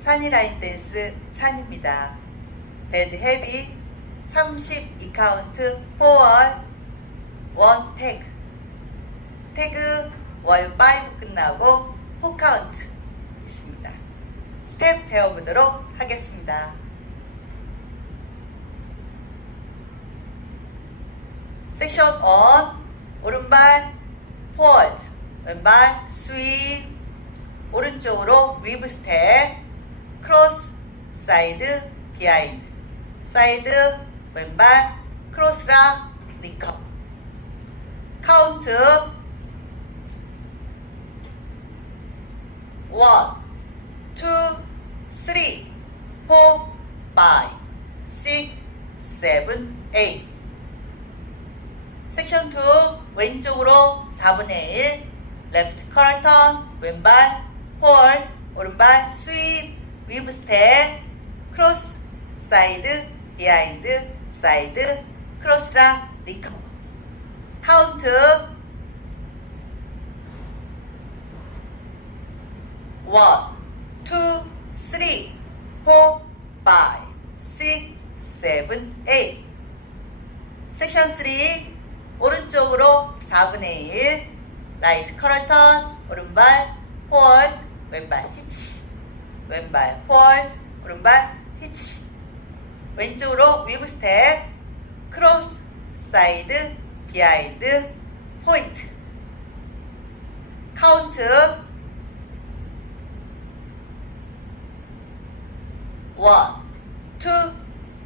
찬이 라인 댄스 찬입니다. 배드 헤비 32카운트 4월 1 태그. 태그 월 5 끝나고 4카운트 있습니다. 스텝 배워보도록 하겠습니다. 섹션 1 오른발 포워드, 왼발 스윕, 오른쪽으로 위브 스텝, 크로스, 사이드, 비하인드, 사이드, 왼발, 크로스랑 리커. 카운트 1, 2, 3, 4, 5, 6, 7, 8. 섹션 2 왼쪽으로 4분의 1 레프트 커널 턴, 왼발 홀드, 오른발 스윕, 위브 스텝, 크로스, 사이드, 비하인드, 사이드, 크로스랑 리커. 카운트 1, 2, 3, 4, 5, 6, 7, 8. 섹션 3 오른쪽으로 4분의 1 라이트 커널 턴, 오른발 홀드, 왼발 히치, 왼발 홀드, 오른발 히치. 왼쪽으로 위브 스텝, 크로스, 사이드, 비하인드, 포인트. 카운트 1, 2, 3,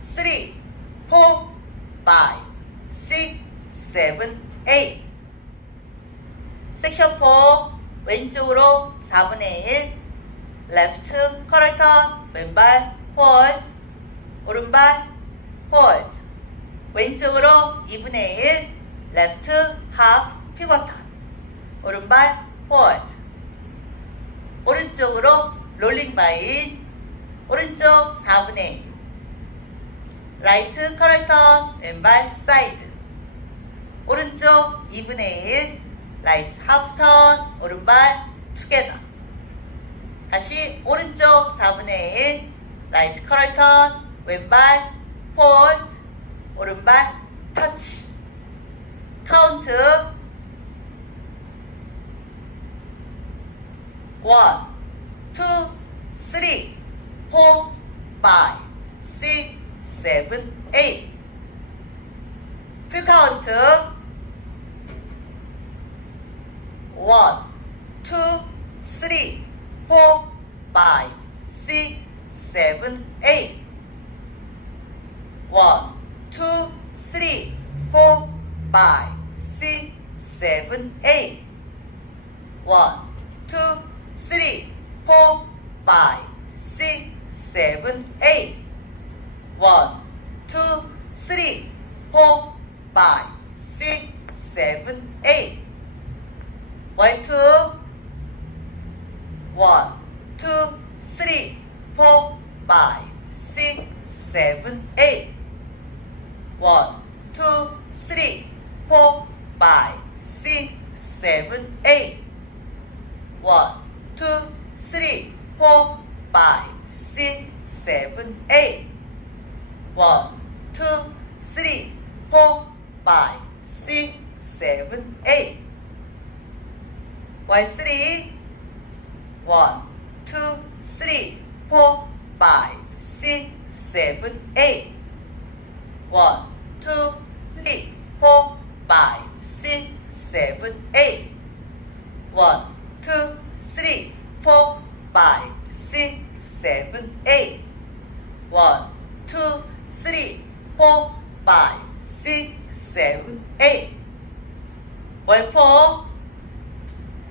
4, 5, 6, 7, 8. 섹션 4 왼쪽으로 4분의 1 레프트 커널 턴, 왼발 홀드, 오른발 홀드. 왼쪽으로 2분의 1 레프트 하프 피벗 턴, 오른발 홀드. 오른쪽으로 롤링 바인, 오른쪽 4분의 1 라이트 커널 턴, 왼발 사이드. 오른쪽 2분의 1 라이트 하프 턴, 오른발 투게더. 다시 오른쪽 4분의 1 라이트 커널 턴, 왼발 홀드, 오른발 터치. 카운트 1, 2, 3, 4, 5, 6, 7, 8. 풀 카운트 1, 2, 3, 4, 5, 6, 7, 8. 1, 2, 3, 4, 5, 6, 7, 8. 1, 2, 3, 4, 5, 6, 7, 8. 1, 2, 3, 4, 5, 6, 7, 8. 1, 2, 3, 4, 5, 6, 7, 8. 1, 2, 3, 4, 5, 6, 7, 8. 1, 2, 3, 4, 5, 6, 7, 8. 1, 2, 3, 4, 5, 6, 7, 8. Y3 1, 2, 3, 4, 5, 6, 7, 8. 1, 2, 3, 4, 5, 6, 7, 8. 1, 2, 3, 4, 5, 6, 7, 8. 1, 2, 3, 4, 5, 6, 7, 8. 1, 4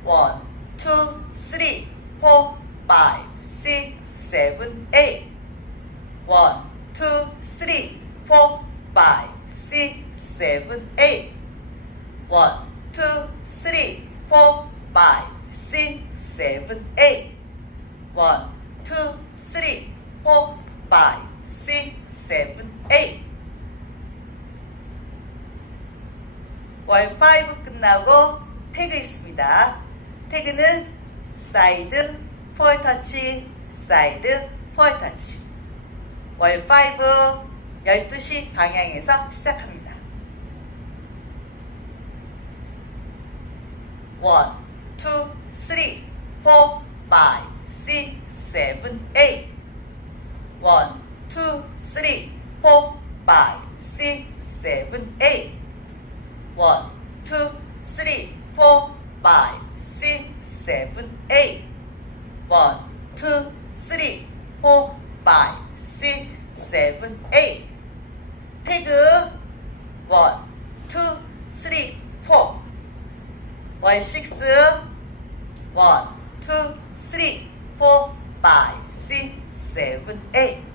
1, 2, 3, 4, 5, 6, 7, 8. 1, 2, 3, 4, 5, 6, 7, 8. 1, 2, 3, 4, 5, 6, 7, 8. 1, 2, 3, 4, 5, 6, 7, 8. 월 5 끝나고 태그 있습니다. 태그는 사이드, 폴 터치, 사이드 포얼 터치. 월 5, 12시 방향에서 시작합니다. 1, 2, 3, 4, 5, 6, 7, 8. 1, 2, 3, 4, 5, 6, 7, 8. 1, 2, 3, 4, 5, 6, 7, 8. 1, 2, 3, 4, 5, 6, 7, 8. 태그 1, 2, 3, 4. 월 6, 1, 2, 3, 4, 5, 6, 7, 8.